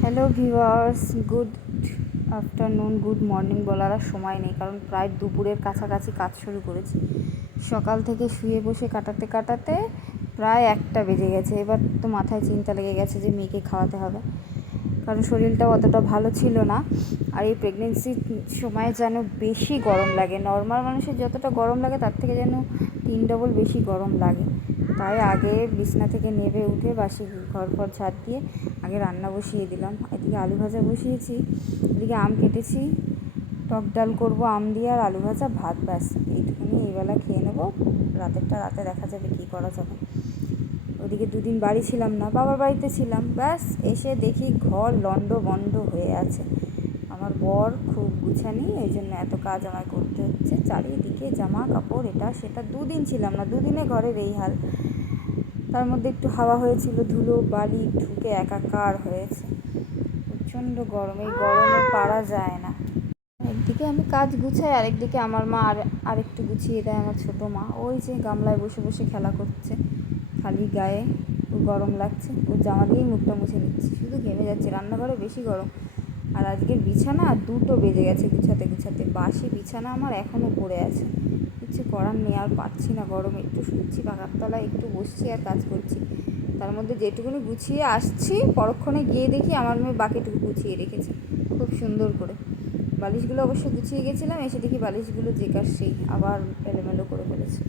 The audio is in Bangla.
Hello viewers, good afternoon, good morning বলার আর সময় নেই, কারণ প্রায় দুপুরের কাছাকাছি কাজ শুরু করেছি। সকাল থেকে শুয়ে বসে কাটাতে কাটাতে প্রায় 1টা বেজে গেছে। এবার তো মাথায় চিন্তা লেগে গেছে যে মেয়েকে খাওয়াতে হবে, কারণ শরীরটাও অতটা ভালো ছিল না। আর এই প্রেগনেন্সির সময় যেন বেশি গরম লাগে, নর্মাল মানুষের যতটা গরম লাগে তার থেকে যেন 3 ডবল বেশি গরম লাগে। তাই আগে বিছনা থেকে নেমে উঠে বাসি ঘর ঝাড় দিয়ে আগে রান্না বসিয়ে দিলাম। এদিকে আলু ভাজা বসিয়েছি, এদিকে আম কেটেছি, টক ডাল করবো আম দিয়ে, আর আলু ভাজা, ভাত, ব্যাস এইটুকুনি এইবেলা খেয়ে নেবো। রাতেরটা রাতে দেখা যাবে কী করা যাবে। ওদিকে 2 দিন বাড়ি ছিলাম না, বাবার বাড়িতে ছিলাম, ব্যাস এসে দেখি ঘর লন্ডভন্ড হয়ে আছে। আমার বর খুব গুছানি, এই জন্য এত কাজ আমায় করতে হচ্ছে। চারিদিকে জামা কাপড়, এটা সেটা। 2 দিন ছিলাম না, 2 দিনে ঘরের এই হাল। তার মধ্যে একটু হাওয়া হয়েছিল, ধুলো বালি ঢুকে একাকার হয়েছে। প্রচণ্ড গরম, এই গরমে পারা যায় না। একদিকে আমি কাজ গুছাই, আরেকদিকে আমার মা আরেকটু গুছিয়ে দেয়। আমার ছোটো মা ওই যে গামলায় বসে বসে খেলা করছে খালি গায়ে, খুব গরম লাগছে, ওর জামা দিয়েই মুখটা মুছে নিচ্ছি, শুধু ঘেমে যাচ্ছে। রান্নাঘরে বেশি গরম। আর আজকের বিছানা 2টো বেজে গেছে গুছাতে গুছাতে, বাসি বিছানা আমার এখনও পড়ে আছে। কিছু করার নেই, আর পারছি না গরমে। একটু শুচ্ছি পাকার তলায়, একটু বসছি আর কাজ করছি। তার মধ্যে যেটুকুনি গুছিয়ে আসছি, পরক্ষণে গিয়ে দেখি আমার মেয়ে বাকিটুকু গুছিয়ে রেখেছে খুব সুন্দর করে। বালিশগুলো অবশ্য গুছিয়ে গেছিলাম, এসে দেখি বালিশগুলো যে কার সেই আবার এলোমেলো করে ফেলেছে।